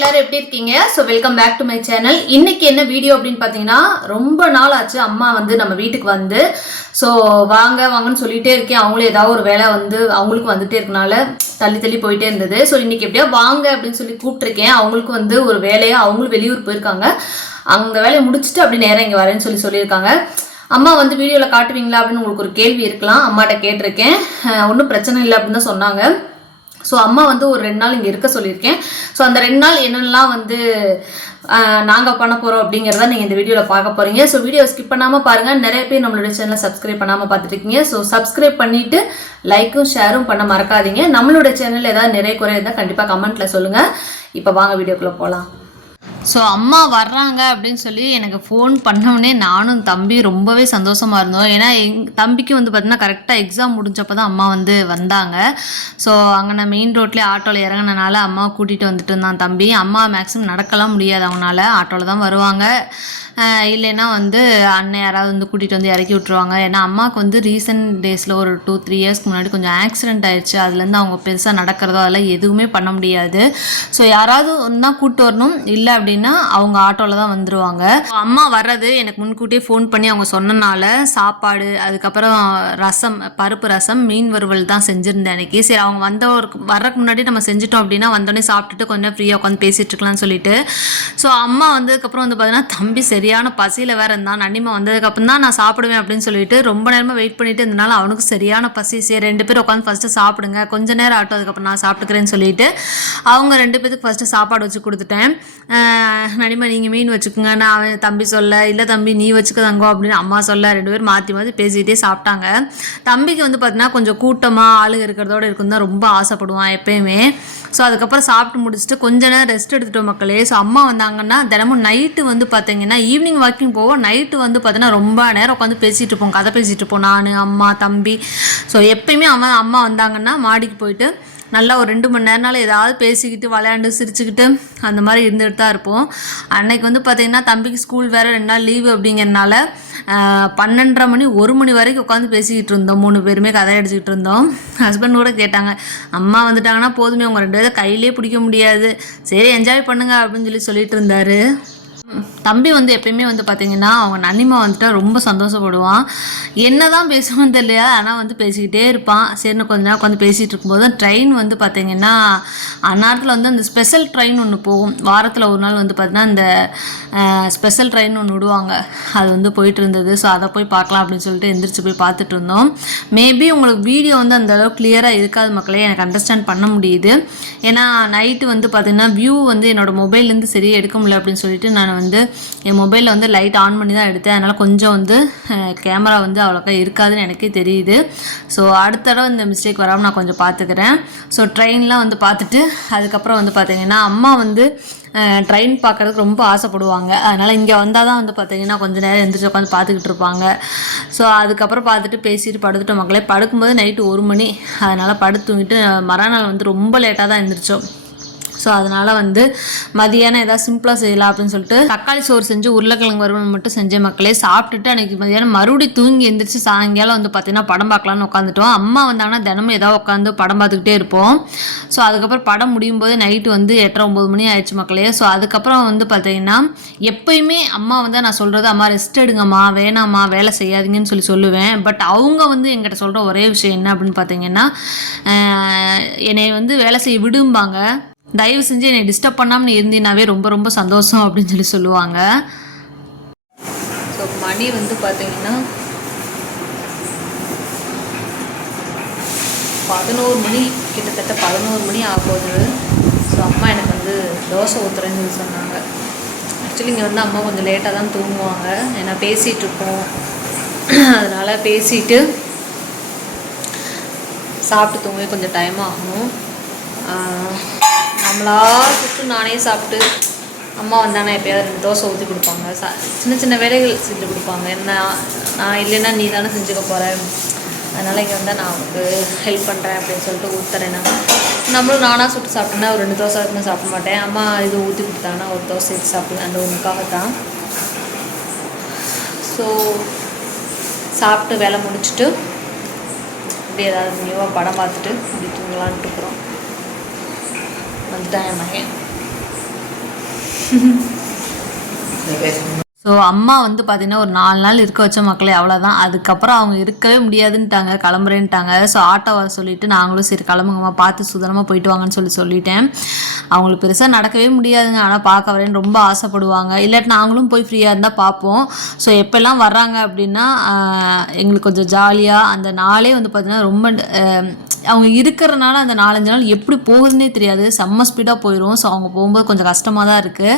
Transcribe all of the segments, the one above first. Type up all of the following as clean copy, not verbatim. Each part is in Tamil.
எல்லாரும் எப்படி இருக்கீங்க? So welcome back to my channel. இன்னைக்கு என்ன வீடியோ அப்படின்னு பார்த்தீங்கன்னா, ரொம்ப நாள் ஆச்சு அம்மா வந்து நம்ம வீட்டுக்கு வந்து. ஸோ வாங்கன்னு சொல்லிட்டே இருக்கேன். அவங்களும் ஏதாவது ஒரு வேலை வந்து அவங்களுக்கு வந்துட்டே இருக்கனால தள்ளி போயிட்டே இருந்தது. ஸோ இன்னைக்கு எப்படியா வாங்க அப்படின்னு சொல்லி கூப்பிட்டுருக்கேன். அவங்களுக்கு வந்து ஒரு வேலையாக அவங்களும் வெளியூர் போயிருக்காங்க. அந்த வேலையை முடிச்சுட்டு அப்படி நேரம் இங்கே வரேன்னு சொல்லியிருக்காங்க. அம்மா வந்து வீடியோவில் காட்டுவீங்களா அப்படின்னு உங்களுக்கு ஒரு கேள்வி இருக்கலாம். அம்மாட்ட கேட்டிருக்கேன். ஒன்றும் பிரச்சனை இல்லை அப்படின்னு தான் சொன்னாங்க. ஸோ அம்மா வந்து ஒரு 2 நாள் இங்கே இருக்க சொல்லியிருக்கேன். ஸோ அந்த 2 நாள் என்னென்னலாம் வந்து நாங்கள் பண்ண போகிறோம் அப்படிங்கிறத நீங்கள் இந்த வீடியோவில் பார்க்க போகிறீங்க. ஸோ வீடியோ ஸ்கிப் பண்ணாமல் பாருங்கள். நிறைய பேர் நம்மளோட சேனலை சப்ஸ்கிரைப் பண்ணாமல் பார்த்துருக்கீங்க. ஸோ சப்ஸ்கிரைப் பண்ணிவிட்டு லைக்கும் ஷேரும் பண்ண மறக்காதீங்க. நம்மளோட சேனலில் ஏதாவது நிறைய குறை இருந்தால் கண்டிப்பாக கமெண்ட்டில் சொல்லுங்கள். இப்போ வாங்க வீடியோக்குள்ளே போகலாம். ஸோ அம்மா வர்றாங்க அப்படின்னு சொல்லி எனக்கு ஃபோன் பண்ணோடனே நானும் தம்பி ரொம்பவே சந்தோஷமாக இருந்தோம். ஏன்னா தம்பிக்கு வந்து பார்த்திங்கன்னா கரெக்டாக எக்ஸாம் முடிஞ்சப்போ தான் அம்மா வந்து வந்தாங்க. ஸோ அங்கே நான் மெயின் ரோட்லேயே ஆட்டோவில் இறங்கினால அம்மாவை கூட்டிகிட்டு வந்துட்டு இருந்தான் தம்பி. அம்மா மேக்ஸிமம் நடக்கலாம் முடியாது, அவங்களால ஆட்டோவில் தான் வருவாங்க. இல்லைன்னா வந்து அண்ணன் யாராவது வந்து கூட்டிகிட்டு வந்து இறக்கி விட்ருவாங்க. ஏன்னா அம்மாவுக்கு வந்து ரீசெண்ட் டேஸில் ஒரு 2-3 இயர்ஸ்க்கு முன்னாடி கொஞ்சம் ஆக்சிடென்ட் ஆயிடுச்சு. அதுலேருந்து அவங்க பெருசாக நடக்கிறதோ அதெல்லாம் எதுவுமே பண்ண முடியாது. ஸோ யாராவது ஒன்றா கூப்பிட்டு வரணும், இல்லை அப்படின்னா அவங்க ஆட்டோவில் தான் வந்துடுவாங்க. அம்மா வர்றது எனக்கு முன்கூட்டியே ஃபோன் பண்ணி அவங்க சொன்னனால சாப்பாடு, அதுக்கப்புறம் ரசம், பருப்பு ரசம், மீன் வறுவல் தான் செஞ்சுருந்தேன் அன்றைக்கி. சரி அவங்க வர்றதுக்கு முன்னாடி நம்ம செஞ்சுட்டோம் அப்படின்னா வந்தோடனே சாப்பிட்டுட்டு கொஞ்சம் ஃப்ரீயாக உட்காந்து பேசிகிட்டு இருக்கலாம்னு சொல்லிட்டு. ஸோ அம்மா வந்ததுக்கப்புறம் வந்து பார்த்தீங்கன்னா தம்பி சரியான பசியில் வேறு இருந்தான். நன்னிமா வந்ததுக்கப்புறம் தான் நான் சாப்பிடுவேன் அப்படின்னு சொல்லிட்டு ரொம்ப நேரமாக வெயிட் பண்ணிட்டு இருந்தனால அவனுக்கு சரியான பசி. சரி 2 பேரும் உட்காந்து ஃபஸ்ட்டு சாப்பிடுங்க, கொஞ்சம் நேரம் ஆட்டும், அதுக்கப்புறம் நான் சாப்பிட்டுக்கிறேன்னு சொல்லிட்டு அவங்க 2 பேருக்கு ஃபஸ்ட்டு சாப்பாடு வச்சு கொடுத்துட்டேன். நனிமா நீங்கள் மீன் வச்சுக்கோங்க, நான் அவன் தம்பி சொல்ல, இல்லை தம்பி நீ வச்சுக்க தங்கோ அப்படின்னு அம்மா சொல்ல, 2 பேரும் மாற்றி பேசிக்கிட்டே சாப்பிட்டாங்க. தம்பிக்கு வந்து பார்த்தீங்கன்னா கொஞ்சம் கூட்டமாக ஆளுங்க இருக்கிறதோட இருக்கும் தான் ரொம்ப ஆசைப்படுவான் எப்பயுமே. ஸோ அதுக்கப்புறம் சாப்பிட்டு முடிச்சுட்டு கொஞ்ச நேரம் ரெஸ்ட் எடுத்துட்டோம் மக்களே. ஸோ அம்மா வந்தாங்கன்னா தினமும் நைட்டு வந்து பார்த்தீங்கன்னா ஈவினிங் வாக்கிங் போவோம், நைட்டு வந்து பார்த்தீங்கன்னா ரொம்ப நேரம் உட்காந்து பேசிகிட்டு இருப்போம், கதை பேசிகிட்டு இருப்போம் நான், அம்மா, தம்பி. ஸோ எப்பயுமே அம்மா வந்தாங்கன்னா மாடிக்கு போயிட்டு நல்லா ஒரு 2 மணி நேரம்னால ஏதாவது பேசிக்கிட்டு விளையாண்டு சிரிச்சுக்கிட்டு அந்த மாதிரி இருந்துகிட்டு தான் இருப்போம். அன்னைக்கு வந்து பார்த்திங்கன்னா தம்பிக்கு ஸ்கூல் வேறு 2 நாள் லீவு அப்படிங்கிறனால 12:30 மணி 1 மணி வரைக்கும் உட்காந்து பேசிக்கிட்டு இருந்தோம். 3 பேருமே கதை அடிச்சுக்கிட்டு இருந்தோம். ஹஸ்பண்ட் கூட கேட்டாங்க, அம்மா வந்துட்டாங்கன்னா போதுமே உங்கள் 2 பேரும் கையிலே பிடிக்க முடியாது, சரி என்ஜாய் பண்ணுங்க அப்படின்னு சொல்லிட்டு இருந்தார். தம்பி வந்து எப்பயுமே வந்து பார்த்திங்கன்னா அவங்க நன்னிமா வந்துட்டா ரொம்ப சந்தோஷப்படுவான். என்ன தான் பேசுவான்னு தெரியல, ஆனால் வந்து பேசிக்கிட்டே இருப்பான். சரின்னு கொஞ்ச நேரம் உட்காந்து பேசிகிட்டு இருக்கும்போது ட்ரெயின் வந்து பார்த்திங்கன்னா அந்நேரத்தில் வந்து அந்த ஸ்பெஷல் ட்ரெயின் ஒன்று போகும். வாரத்தில் ஒரு நாள் வந்து பார்த்திங்கன்னா இந்த ஸ்பெஷல் ட்ரெயின் ஒன்று விடுவாங்க, அது வந்து போயிட்டு இருந்தது. ஸோ அதை போய் பார்க்கலாம் அப்படின்னு சொல்லிட்டு எந்திரிச்சு போய் பார்த்துட்டு இருந்தோம். மேபி உங்களுக்கு வீடியோ வந்து அந்தளவுக்கு கிளியராக இருக்காது மக்களே, எனக்கு அண்டர்ஸ்டாண்ட் பண்ண முடியுது. ஏன்னா நைட்டு வந்து பார்த்திங்கன்னா வியூ வந்து என்னோடய மொபைல்லேருந்து சரியாக எடுக்க முடியல அப்படின்னு சொல்லிட்டு நான் வந்து என் மொபைலில் வந்து லைட் ஆன் பண்ணி தான் எடுத்தேன். அதனால் கொஞ்சம் வந்து கேமரா வந்து அவ்வளோக்கா இருக்காதுன்னு எனக்கே தெரியுது. ஸோ அடுத்த தடவை இந்த மிஸ்டேக் வராமல் நான் கொஞ்சம் பார்த்துக்கிறேன். ஸோ ட்ரெயின்லாம் வந்து பார்த்துட்டு அதுக்கப்புறம் வந்து பார்த்திங்கன்னா அம்மா வந்து ட்ரெயின் பார்க்குறதுக்கு ரொம்ப ஆசைப்படுவாங்க. அதனால் இங்கே வந்தால் தான் வந்து பார்த்திங்கன்னா கொஞ்சம் நேரம் எந்திரிச்சு உட்காந்து பார்த்துக்கிட்டு இருப்பாங்க. ஸோ அதுக்கப்புறம் பார்த்துட்டு பேசிட்டு படுத்துட்டோம் மக்களே. படுக்கும்போது நைட்டு 1 மணி, அதனால் படுத்து தூங்கிட்டு மறுநாள் வந்து ரொம்ப லேட்டாக தான் எழுந்திரிச்சோம். ஸோ அதனால் வந்து மதியானம் ஏதாவது சிம்பிளாக செய்யலாம் அப்படின்னு சொல்லிட்டு தக்காளி சோறு செஞ்சு உருளைக்கிழங்கு வறுவல் மட்டும் செஞ்ச மக்களே. சாப்பிட்டுட்டு அன்றைக்கி மதியானம் மறுபடியும் தூங்கி எழுந்திரிச்சு சாயங்காலம் வந்து பார்த்திங்கன்னா படம் பார்க்கலான்னு உட்காந்துட்டோம். அம்மா வந்தாங்கன்னா தினமும் ஏதாவது உட்காந்து படம் பார்த்துக்கிட்டே இருப்போம். ஸோ அதுக்கப்புறம் படம் முடியும் போது நைட்டு வந்து 8-9 மணி ஆயிடுச்சு மக்களே. ஸோ அதுக்கப்புறம் வந்து பார்த்திங்கன்னா எப்பயுமே அம்மா வந்து நான் சொல்கிறது, அம்மா ரெஸ்ட் எடுங்கம்மா, வேணாம்மா, வேலை செய்யாதீங்கன்னு சொல்லுவேன். பட் அவங்க வந்து எங்கிட்ட சொல்கிற ஒரே விஷயம் என்ன அப்படின்னு பார்த்திங்கன்னா, என்னை வந்து வேலை செய்ய விடும்பாங்க. தயவு செஞ்சு என்னை டிஸ்டர்ப் பண்ணாமல் இருந்தீனாவே ரொம்ப ரொம்ப சந்தோஷம் அப்படின்னு சொல்லுவாங்க. ஸோ மணி வந்து பார்த்தீங்கன்னா 11 மணி, கிட்டத்தட்ட 11 மணி ஆகுது. ஸோ அம்மா எனக்கு வந்து தோசை ஊற்றுறேன்னு சொன்னாங்க. ஆக்சுவலி இங்கே வந்து அம்மா கொஞ்சம் லேட்டாக தான் தூங்குவாங்க, ஏன்னா பேசிகிட்டு இருக்கோம். அதனால் பேசிட்டு சாப்பிட்டு தூங்கவே கொஞ்சம் டைம் ஆகும். நம்மளா சுட்டு நானே சாப்பிட்டு அம்மா வந்தாங்கன்னா எப்போயாவது 2 தோசை ஊற்றி கொடுப்பாங்க, சின்ன சின்ன வேலைகள் செஞ்சு கொடுப்பாங்க. என்ன நான் இல்லைன்னா நீ தானே செஞ்சுக்க போகிறேன், அதனால் இங்கே வந்தால் நான் அவனுக்கு ஹெல்ப் பண்ணுறேன் அப்படின்னு சொல்லிட்டு ஊற்றுறேன். நம்மளும் நானாக சுட்டு சாப்பிட்டேன்னா ஒரு 2 தோசை இருக்குன்னு சாப்பிட மாட்டேன். அம்மா இது ஊற்றி கொடுத்தாங்கன்னா ஒரு தோசை எடுத்து சாப்பிடுவேன், அந்த ஒன்றுக்காகத்தான். ஸோ சாப்பிட்டு வேலை முடிச்சுட்டு அப்படி ஏதாவது நியூவாக படம் பார்த்துட்டு அப்படி தூங்கலான்ட்டு இருக்கிறோம். வந்துட்டான் என் மகன். ஸோ அம்மா வந்து பார்த்தீங்கன்னா ஒரு 4 நாள் இருக்க வச்ச மக்களே, அவ்வளோதான். அதுக்கப்புறம் அவங்க இருக்கவே முடியாதுன்ட்டாங்க, கிளம்புறேன்ட்டாங்க. ஸோ ஆட்டோ வர சொல்லிவிட்டு நாங்களும் சரி கிளம்புங்கம்மா, பார்த்து சுதனமாக போயிட்டு வாங்கன்னு சொல்லிட்டேன். அவங்களுக்கு பெருசாக நடக்கவே முடியாதுங்க, ஆனால் பார்க்க வரேன்னு ரொம்ப ஆசைப்படுவாங்க. இல்லாட்டி நாங்களும் போய் ஃப்ரீயாக இருந்தால் பார்ப்போம். ஸோ எப்போல்லாம் வர்றாங்க அப்படின்னா எங்களுக்கு கொஞ்சம் ஜாலியாக அந்த நாளே வந்து பார்த்திங்கன்னா ரொம்ப அவங்க இருக்கிறனால அந்த 4-5 நாள் எப்படி போகுதுன்னே தெரியாது, செம்ம ஸ்பீடாக போயிடும். ஸோ அவங்க போகும்போது கொஞ்சம் கஷ்டமாக தான் இருக்குது.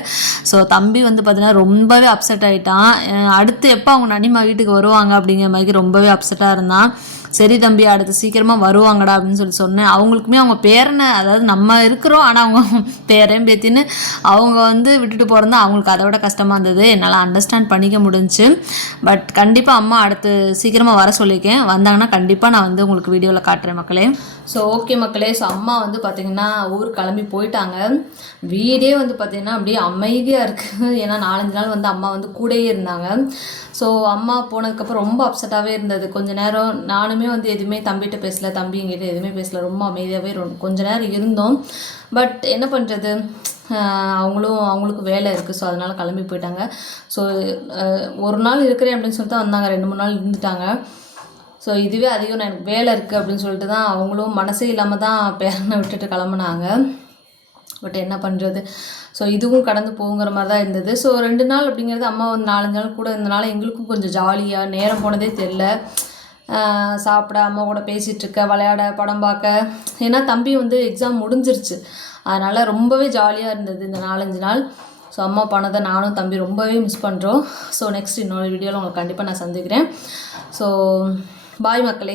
ஸோ தம்பி வந்து பார்த்திங்கன்னா ரொம்பவே அப்செட் ஆகிட்டான். அடுத்து எப்போ அவங்க நனிமா வீட்டுக்கு வருவாங்க அப்படிங்கிற மாதிரி ரொம்பவே அப்செட்டாக இருந்தான். சரி தம்பி அடுத்து சீக்கிரமாக வருவாங்கடா அப்படின்னு சொன்னேன். அவங்களுக்குமே அவங்க பேரனை, அதாவது நம்ம இருக்கிறோம் ஆனால் அவங்க பேரன் பேத்தின்னு அவங்க வந்து விட்டுட்டு போகிறது அவங்களுக்கு அதை விட கஷ்டமாக இருந்தது. என்னால் அண்டர்ஸ்டாண்ட் பண்ணிக்க முடிஞ்சுச்சு. பட் கண்டிப்பாக அம்மா அடுத்து சீக்கிரமாக வர சொல்லியிருக்கேன். வந்தாங்கன்னா கண்டிப்பாக நான் வந்து உங்களுக்கு வீடியோவில் காட்டுறேன் மக்களே. ஸோ ஓகே மக்களே, ஸோ அம்மா வந்து பார்த்திங்கன்னா ஊருக்கு கிளம்பி போயிட்டாங்க. வீடே வந்து பார்த்திங்கன்னா அப்படியே அமைதியாக இருக்குது. ஏன்னா 4-5 நாள் வந்து அம்மா வந்து கூடயே இருந்தாங்க. ஸோ அம்மா போனதுக்கப்புறம் ரொம்ப அப்செட்டாகவே இருந்தது. கொஞ்ச நேரம் நானுமே வந்து எதுவுமே தம்பிகிட்ட பேசலை, தம்பி எங்கிட்ட எதுவுமே பேசலை, ரொம்ப அமைதியாகவே கொஞ்ச நேரம் இருந்தோம். பட் என்ன பண்ணுறது, அவங்களுக்கு வேலை இருக்குது. ஸோ அதனால் கிளம்பி போயிட்டாங்க. ஸோ ஒரு நாள் இருக்கிறேன் அப்படின்னு சொல்லிட்டு தான் வந்தாங்க, 2-3 நாள் இருந்துட்டாங்க. ஸோ இதுவே அதிகம் எனக்கு வேலை இருக்குது அப்படின்னு சொல்லிட்டு தான் அவங்களும் மனசே இல்லாமல் தான் பேரனை விட்டுட்டு கிளம்புனாங்க. பட் என்ன பண்ணுறது, ஸோ இதுவும் கடந்து போங்கிற மாதிரி தான் இருந்தது. ஸோ 2 நாள் அப்படிங்கிறது அம்மா வந்து 4-5 நாள் கூட இருந்தனால எங்களுக்கும் கொஞ்சம் ஜாலியாக நேரம் போனதே தெரில. சாப்பிட, அம்மா கூட பேசிகிட்டு இருக்க, விளையாட, படம் பார்க்க. ஏன்னா தம்பி வந்து எக்ஸாம் முடிஞ்சிருச்சு, அதனால் ரொம்பவே ஜாலியாக இருந்தது இந்த 4-5 நாள். ஸோ அம்மா போனதை நானும் தம்பி ரொம்பவே மிஸ் பண்ணுறோம். ஸோ நெக்ஸ்ட் இன்னொரு வீடியோவில் உங்களுக்கு கண்டிப்பாக நான் சந்திக்கிறேன். ஸோ பாய் மக்களே.